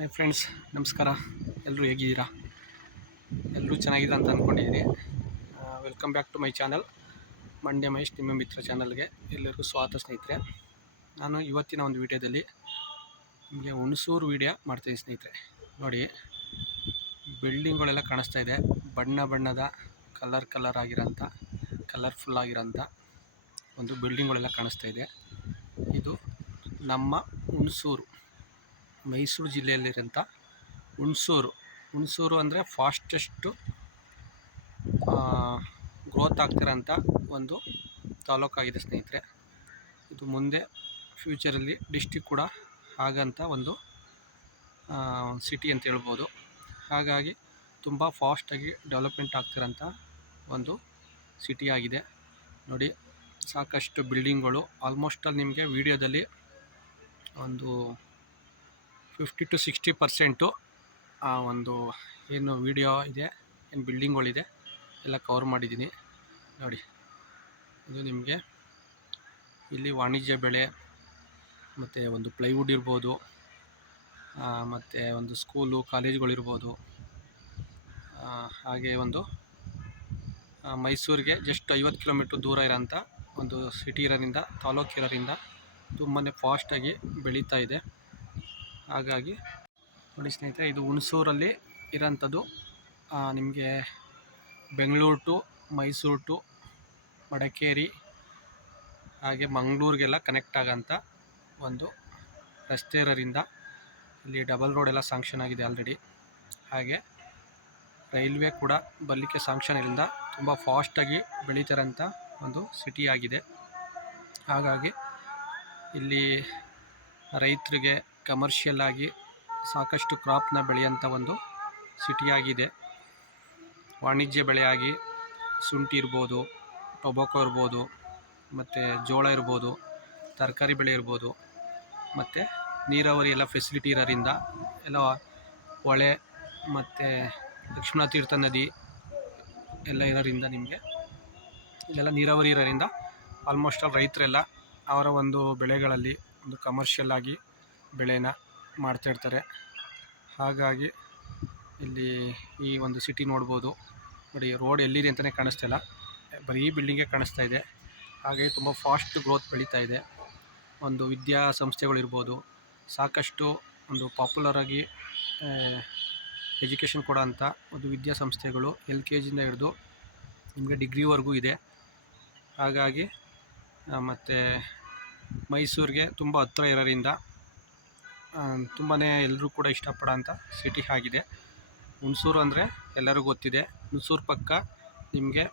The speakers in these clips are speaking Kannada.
ಹಾಯ್ ಫ್ರೆಂಡ್ಸ್, ನಮಸ್ಕಾರ. ಎಲ್ಲರೂ ಹೇಗಿದ್ದೀರಾ? ಎಲ್ಲರೂ ಚೆನ್ನಾಗಿದ್ದೀರಾ ಅಂತ ಅಂದ್ಕೊಂಡಿದ್ದೀನಿ. Welcome back to my channel Mandya Mahesh, ನಿಮ್ಮ ಮಿತ್ರ ಚಾನಲ್ಗೆ ಎಲ್ಲರಿಗೂ ಸ್ವಾಗತ ಸ್ನೇಹಿತರೆ. ನಾನು ಇವತ್ತಿನ ಒಂದು ವಿಡಿಯೋದಲ್ಲಿ ನಿಮಗೆ ಹುಣಸೂರು ವಿಡಿಯೋ ಮಾಡ್ತಾಯಿದ್ದೀನಿ ಸ್ನೇಹಿತರೆ. ನೋಡಿ, ಬಿಲ್ಡಿಂಗ್ಗಳೆಲ್ಲ ಕಾಣಿಸ್ತಾ ಇದೆ. ಬಣ್ಣ ಬಣ್ಣದ ಕಲರ್ ಆಗಿರೋಂಥ, ಕಲರ್ಫುಲ್ ಆಗಿರೋಂಥ ಒಂದು ಬಿಲ್ಡಿಂಗ್ಗಳೆಲ್ಲ ಕಾಣಿಸ್ತಾ ಇದೆ. ಇದು ನಮ್ಮ ಹುಣಸೂರು, ಮೈಸೂರು ಜಿಲ್ಲೆಯಲ್ಲಿರೋಂಥ ಹುಣಸೂರು ಅಂದರೆ ಫಾಸ್ಟೆಸ್ಟು ಗ್ರೋತ್ ಆಗ್ತಿರೋಂಥ ಒಂದು ತಾಲೂಕಾಗಿದೆ ಸ್ನೇಹಿತರೆ. ಇದು ಮುಂದೆ ಫ್ಯೂಚರಲ್ಲಿ ಡಿಸ್ಟಿಕ್ ಕೂಡ ಆಗೋಂಥ ಒಂದು ಸಿಟಿ ಅಂತ ಹೇಳ್ಬೋದು. ಹಾಗಾಗಿ ತುಂಬ ಫಾಸ್ಟಾಗಿ ಡೆವಲಪ್ಮೆಂಟ್ ಆಗ್ತಿರೋಂಥ ಒಂದು ಸಿಟಿ ಆಗಿದೆ. ನೋಡಿ, ಸಾಕಷ್ಟು ಬಿಲ್ಡಿಂಗ್ಗಳು ಆಲ್ಮೋಸ್ಟಲ್ಲಿ ನಿಮಗೆ ವಿಡಿಯೋದಲ್ಲಿ ಒಂದು 50 to 60% ಆ ಒಂದು ಏನು ವಿಡಿಯೋ ಇದೆ, ಏನು ಬಿಲ್ಡಿಂಗ್ಗಳಿದೆ ಎಲ್ಲ ಕವರ್ ಮಾಡಿದ್ದೀನಿ. ನೋಡಿ, ಇದು ನಿಮಗೆ ಇಲ್ಲಿ ವಾಣಿಜ್ಯ ಬೆಳೆ ಮತ್ತು ಒಂದು ಪ್ಲೈವುಡ್ ಇರ್ಬೋದು, ಮತ್ತು ಒಂದು ಸ್ಕೂಲು ಕಾಲೇಜುಗಳಿರ್ಬೋದು. ಹಾಗೆ ಒಂದು ಮೈಸೂರಿಗೆ ಜಸ್ಟ್ 50 ಕಿಲೋಮೀಟ್ರ್ ದೂರ ಇರೋಂಥ ಒಂದು ಸಿಟಿ ಇರೋದ್ರಿಂದ, ತಾಲೂಕು ಇರೋದ್ರಿಂದ ತುಂಬಾ ಫಾಸ್ಟಾಗಿ ಬೆಳೀತಾ ಇದೆ. ಹಾಗಾಗಿ ನೋಡಿ ಸ್ನೇಹಿತರೆ, ಇದು ಹುಣಸೂರಲ್ಲಿ ಇರೋಂಥದ್ದು. ನಿಮಗೆ ಬೆಂಗಳೂರು ಟು ಮೈಸೂರು ಟು ಮಡಿಕೇರಿ ಹಾಗೆ ಮಂಗಳೂರಿಗೆಲ್ಲ ಕನೆಕ್ಟ್ ಆಗೋಂಥ ಒಂದು ರಸ್ತೆ ಇರೋದ್ರಿಂದ ಇಲ್ಲಿ ಡಬಲ್ ರೋಡ್ ಎಲ್ಲ ಸಾಂಕ್ಷನ್ ಆಗಿದೆ ಆಲ್ರೆಡಿ. ಹಾಗೆ ರೈಲ್ವೆ ಕೂಡ ಬರಲಿಕ್ಕೆ ಸಾಂಕ್ಷನ್ ಇರೋದ್ರಿಂದ ತುಂಬ ಫಾಸ್ಟಾಗಿ ಬೆಳೀತಿರೋಂಥ ಒಂದು ಸಿಟಿ ಆಗಿದೆ. ಹಾಗಾಗಿ ಇಲ್ಲಿ ರೈತರಿಗೆ ಕಮರ್ಷಿಯಲ್ ಆಗಿ ಸಾಕಷ್ಟು ಕ್ರಾಪ್ನ ಬೆಳೆಯೋಂಥ ಒಂದು ಸಿಟಿಯಾಗಿದೆ. ವಾಣಿಜ್ಯ ಬೆಳೆಯಾಗಿ ಶುಂಠಿ ಇರ್ಬೋದು, ಟೊಬಾಕೊ ಇರ್ಬೋದು, ಮತ್ತು ಜೋಳ ಇರ್ಬೋದು, ತರಕಾರಿ ಬೆಳೆ ಇರ್ಬೋದು, ಮತ್ತು ನೀರಾವರಿ ಎಲ್ಲ ಫೆಸಿಲಿಟಿ ಇರೋದ್ರಿಂದ ಎಲ್ಲ ಹೊಳೆ ಮತ್ತು ಲಕ್ಷ್ಮಣ ತೀರ್ಥ ನದಿ ಎಲ್ಲ ಇರೋದ್ರಿಂದ ನಿಮಗೆ ಇಲ್ಲೆಲ್ಲ ನೀರಾವರಿ ಇರೋದ್ರಿಂದ ಆಲ್ಮೋಸ್ಟ್ ರೈತರೆಲ್ಲ ಅವರ ಒಂದು ಬೆಳೆಗಳಲ್ಲಿ ಒಂದು ಕಮರ್ಷಿಯಲ್ ಆಗಿ ಬೆಳೆನ ಮಾಡ್ತಾಯಿರ್ತಾರೆ. ಹಾಗಾಗಿ ಇಲ್ಲಿ ಈ ಒಂದು ಸಿಟಿ ನೋಡ್ಬೋದು. ನೋಡಿ, ರೋಡ್ ಎಲ್ಲಿದೆ ಅಂತಲೇ ಕಾಣಿಸ್ತಾಯಿಲ್ಲ, ಬರೀ ಬಿಲ್ಡಿಂಗೇ ಕಾಣಿಸ್ತಾ ಇದೆ. ಹಾಗಾಗಿ ತುಂಬ ಫಾಸ್ಟ್ ಗ್ರೋತ್ ಬೆಳೀತಾ ಇದೆ. ಒಂದು ವಿದ್ಯಾಸಂಸ್ಥೆಗಳಿರ್ಬೋದು, ಸಾಕಷ್ಟು ಒಂದು ಪಾಪ್ಯುಲರಾಗಿ ಎಜುಕೇಷನ್ ಕೊಡೋ ಅಂಥ ಒಂದು ವಿದ್ಯಾಸಂಸ್ಥೆಗಳು LKG ಹಿಡಿದು ನಿಮಗೆ ಡಿಗ್ರಿವರೆಗೂ ಇದೆ. ಹಾಗಾಗಿ ಮತ್ತು ಮೈಸೂರಿಗೆ ತುಂಬ ಹತ್ತಿರ ಇರೋದ್ರಿಂದ ತುಂಬಾ ಎಲ್ಲರೂ ಕೂಡ ಇಷ್ಟಪಡೋಂಥ ಸಿಟಿ ಆಗಿದೆ. ಹುಣಸೂರು ಅಂದರೆ ಎಲ್ಲರಿಗೂ ಗೊತ್ತಿದೆ. ಹುಣಸೂರು ಪಕ್ಕ ನಿಮಗೆ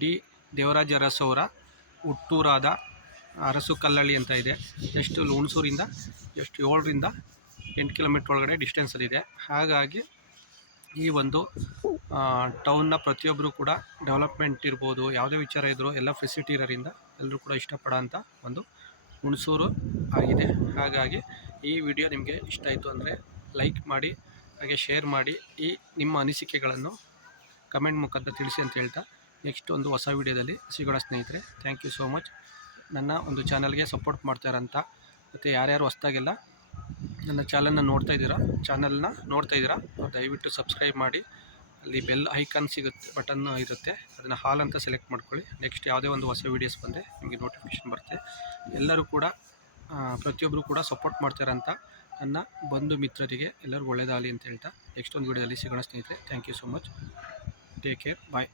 ಡಿ ದೇವರಾಜ ಅರಸು ಅವರ ಹುಟ್ಟೂರಾದ ಅರಸು ಕಲ್ಲಳ್ಳಿ ಅಂತ ಇದೆ. ಎಷ್ಟು ಹುಣಸೂರಿಂದ ಎಷ್ಟು 7ರಿಂದ 8 ಕಿಲೋಮೀಟ್ರ್ ಒಳಗಡೆ ಡಿಸ್ಟೆನ್ಸಲ್ಲಿದೆ. ಹಾಗಾಗಿ ಈ ಒಂದು ಟೌನ್ನ ಪ್ರತಿಯೊಬ್ಬರು ಕೂಡ ಡೆವಲಪ್ಮೆಂಟ್ ಇರ್ಬೋದು, ಯಾವುದೇ ವಿಚಾರ ಇದ್ದರೂ ಎಲ್ಲ ಫೆಸಿಲಿಟಿ ಇರೋದ್ರಿಂದ ಎಲ್ಲರೂ ಕೂಡ ಇಷ್ಟಪಡೋಂಥ ಒಂದು ಹುಣಸೂರು ಆಗಿದೆ. ಹಾಗಾಗಿ ಈ ವಿಡಿಯೋ ನಿಮಗೆ ಇಷ್ಟ ಆಯಿತು ಅಂದರೆ ಲೈಕ್ ಮಾಡಿ, ಹಾಗೆ ಶೇರ್ ಮಾಡಿ. ನಿಮ್ಮ ಅನಿಸಿಕೆಗಳನ್ನು ಕಮೆಂಟ್ ಮುಖಾಂತರ ತಿಳಿಸಿ ಅಂತ ಹೇಳ್ತಾ, ನೆಕ್ಸ್ಟ್ ಒಂದು ಹೊಸ ವಿಡಿಯೋದಲ್ಲಿ ಸಿಗೋಣ ಸ್ನೇಹಿತರೆ. Thank you so much. ನನ್ನ ಒಂದು ಚಾನಲ್ಗೆ ಸಪೋರ್ಟ್ ಮಾಡ್ತಾ ಇರೋಂಥ ಮತ್ತು ಯಾರ್ಯಾರು ಹೊಸ್ದಾಗೆಲ್ಲ ನನ್ನ ಚಾನಲ್ನ ನೋಡ್ತಾ ಇದ್ದೀರಾ ಅವ್ರು ದಯವಿಟ್ಟು ಸಬ್ಸ್ಕ್ರೈಬ್ ಮಾಡಿ. ಅಲ್ಲಿ ಬೆಲ್ ಐಕಾನ್ ಸಿಗುತ್ತೆ, ಬಟನ್ ಇರುತ್ತೆ, ಅದನ್ನು ಹಾಲ್ ಅಂತ ಸೆಲೆಕ್ಟ್ ಮಾಡ್ಕೊಳ್ಳಿ. ನೆಕ್ಸ್ಟ್ ಯಾವುದೇ ಒಂದು ಹೊಸ ವೀಡಿಯೋಸ್ ಬಂದರೆ ನಿಮಗೆ ನೋಟಿಫಿಕೇಷನ್ ಬರುತ್ತೆ. ಎಲ್ಲರೂ ಕೂಡ ಪ್ರತಿಯೊಬ್ಬರು ಕೂಡ ಸಪೋರ್ಟ್ ಮಾಡ್ತಾರಂತ ನನ್ನ ಬಂಧು ಮಿತ್ರರಿಗೆ ಎಲ್ಲರಿಗೂ ಒಳ್ಳೆಯದಾಗಲಿ ಅಂತ ಹೇಳ್ತಾ ನೆಕ್ಸ್ಟ್ ಒಂದು ವೀಡಿಯೋದಲ್ಲಿ ಸಿಗೋಣ ಸ್ನೇಹಿತರೆ. Thank you so much. Take care, bye.